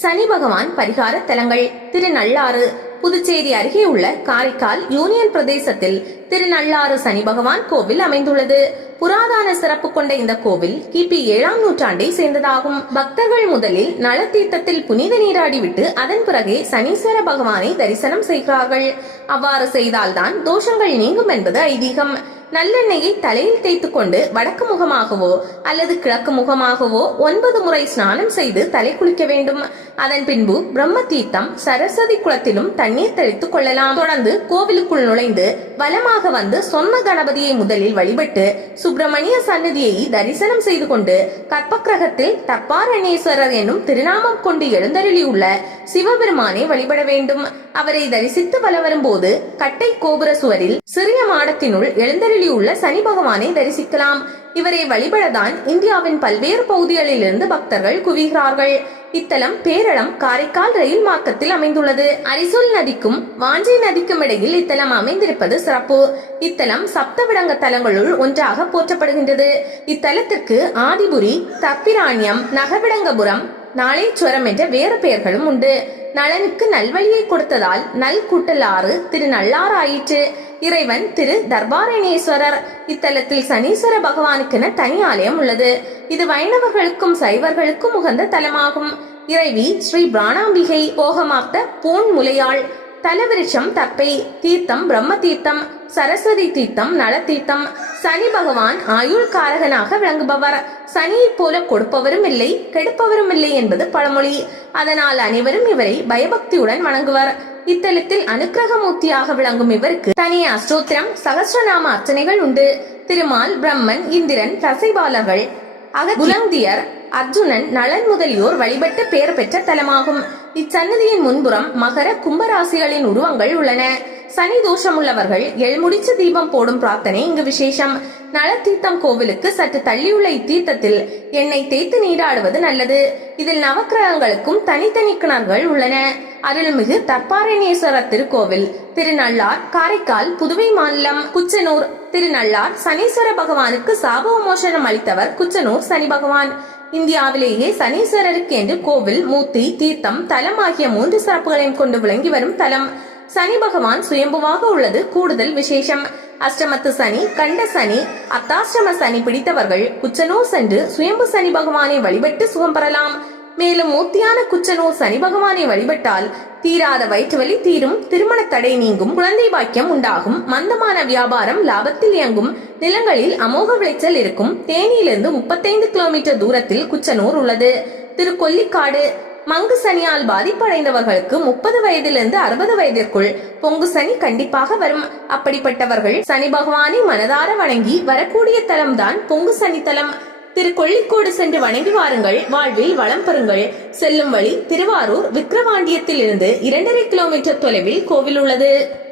சனி பகவான் பரிகார தலங்கள் திருநள்ளாறு புதுச்சேரி அருகே உள்ள காரைக்கால் யூனியன் பிரதேசத்தில் திருநள்ளாறு சனி பகவான் கோவில் அமைந்துள்ளது. புராதான சிறப்பு கொண்ட இந்த கோவில் கிபி ஏழாம் நூற்றாண்டை சேர்ந்ததாகும். பக்தர்கள் முதலில் நலத்தீர்த்தத்தில் புனித நீராடிவிட்டு அதன் பிறகே சனீஸ்வர பகவானை தரிசனம் செய்கிறார்கள். அவ்வாறு செய்தால்தான் தோஷங்கள் நீங்கும் என்பது ஐதீகம். நல்லெண்ணெயை தலையில் தேய்த்துக் கொண்டு வடக்கு முகமாகவோ அல்லது கிழக்கு முகமாகவோ ஒன்பது முறை ஸ்நானம் செய்து தலை குளிக்க வேண்டும். அதன் பின்பு பிரம்ம தீர்த்தம் சரஸ்வதி குளத்திலும் தண்ணீர் தெளித்துக் கொள்ளலாம். தொடர்ந்து கோவிலுக்குள் நுழைந்து வலமாக வந்து சொன்ன கணபதியை முதலில் வழிபட்டு சுப்பிரமணிய சன்னதியை தரிசனம் செய்து கொண்டு கற்பக்கிரகத்தில் தப்பாரணேஸ்வரர் என்னும் திருநாமம் கொண்டு எழுந்தருளியுள்ள சிவபெருமானை வழிபட வேண்டும். அவரை தரிசித்து வல வரும்போது கட்டை கோபுர சுவரில் சிறிய மாடத்தினுள் எழுந்தருளியுள்ள சனி பகவானை தரிசிக்கலாம். இவரை வழிபடதான் இந்தியாவின் பல்வேறு பகுதிகளிலிருந்து பக்தர்கள் குவிகிறார்கள். இத்தலம் பேரளம் காரைக்கால் ரயில் மார்க்கத்தில் அமைந்துள்ளது. அரிசோல் நதிக்கும் வாஞ்சி நதிக்கும் இடையில் இத்தலம் அமைந்திருப்பது சிறப்பு. இத்தலம் சப்தவிடங்க தலங்களுள் ஒன்றாக போற்றப்படுகின்றது. இத்தலத்திற்கு ஆதிபுரி தப்பிராணியம் நகவிடங்கபுரம் நாளேச்சுவரம் என்ற வேறு பெயர்களும் உண்டு. நலனுக்கு நல்வழியை கொடுத்ததால் நல் கூட்டலாறு திரு நல்லாறு ஆயிற்று. இறைவன் திரு தர்பாரணேஸ்வரர். இத்தலத்தில் சனீஸ்வர பகவானுக்கென தனி ஆலயம் உள்ளது. இது வைணவர்களுக்கும் சைவர்களுக்கும் உகந்த தலமாகும். இறைவி ஸ்ரீ பிராணாம்பிகை போகமாப்த பூன் முலையாள் தலவிருஷம் தப்பை தீர்த்தம் பிரம்ம தீர்த்தம் சரஸ்வதி தீர்த்தம் நல தீர்த்தம் சனி பகவான் ஆயுள் காரகனாக விளங்குபவர். சனியைப் போல கொடுப்பவரும் இல்லை கெடுப்பவரும் இல்லை என்பது பழமொழி. அதனால் அனைவரும் இவரை பயபக்தியுடன் வணங்குவர். இத்தலத்தில் அனுக்கிரகமூர்த்தியாக விளங்கும் இவருக்கு தனி அஷ்டோத்திரம் சகஸ்ரநாம அர்ச்சனைகள் உண்டு. திருமால் பிரம்மன் இந்திரன் தசைபாலர்கள் அகபுலந்தியர் அர்ஜுனன் நலன் முதலியோர் வழிபட்டு பெயர் பெற்ற தலமாகும். இச்சன்னதியின் முன்புறம் மகர கும்பராசிகளின் உருவங்கள் உள்ளன. சனி தோஷம் உள்ளவர்கள் எள்முடிச்சு தீபம் போடும் பிரார்த்தனை இங்கு விசேஷம். நலத்தீர்த்தம் கோவிலுக்கு சற்று தள்ளியுள்ள இத்தீர்த்தத்தில் எண்ணெய் தேய்த்து நீராடுவது நல்லது. இதில் நவக்கிரகங்களுக்கும் தனித்தனி கிணறுகள் உள்ளன. அருள்மிகு தற்பாரணேஸ்வரர் திருக்கோவில் திருநள்ளார் காரைக்கால் புதுவை மாநிலம் குச்சனூர் திருநள்ளார் சனீஸ்வர பகவானுக்கு சாப விமோசனம் அளித்தவர் குச்சனூர் சனி பகவான். இந்தியாவிலேயே சனீஸ்வரருக்கு என்று கோவில் மூர்த்தி தீர்த்தம் தலம் ஆகிய மூன்று சிறப்புகளையும் கொண்டு விளங்கி வரும் தலம். சனி பகவான் சுயம்புவாக உள்ளது கூடுதல் விசேஷம். அஷ்டமத்து சனி கண்ட சனி அத்தாஷ்டம சனி பிடித்தவர்கள் குச்சனூர் சென்று சுயம்பு சனி பகவானை வழிபட்டு சுகம் பெறலாம். மேலும் மூத்தியான குச்சனூர் சனி பகவானை வழிபட்டால் தீராத வயிற்றுவலி தீரும் திருமண தடை நீங்கும் குழந்தை பாக்கியம் உண்டாகும் மந்தமான வியாபாரம் லாபத்தில் இயங்கும் நிலங்களில் அமோக விளைச்சல் இருக்கும். தேனியிலிருந்து முப்பத்தைந்து கிலோமீட்டர் தூரத்தில் குச்சனூர் உள்ளது. திருக்கொல்லிக்காடு மங்கு சனியால் பாதிப்படைந்தவர்களுக்கு முப்பது வயதிலிருந்து அறுபது வயதிற்குள் பொங்கு சனி கண்டிப்பாக வரும். அப்படிப்பட்டவர்கள் சனி பகவானை மனதார வணங்கி வரக்கூடிய தலம்தான் பொங்கு சனி தலம். திரு கொள்ளிக்கோடு சென்று வணங்கி வாருங்கள். வாழ்வில் வளம் பெறுங்கள். செல்லும் வழி திருவாரூர் விக்கிரவாண்டியத்தில் இருந்து இரண்டரை கிலோமீட்டர் தொலைவில் கோவில் உள்ளது.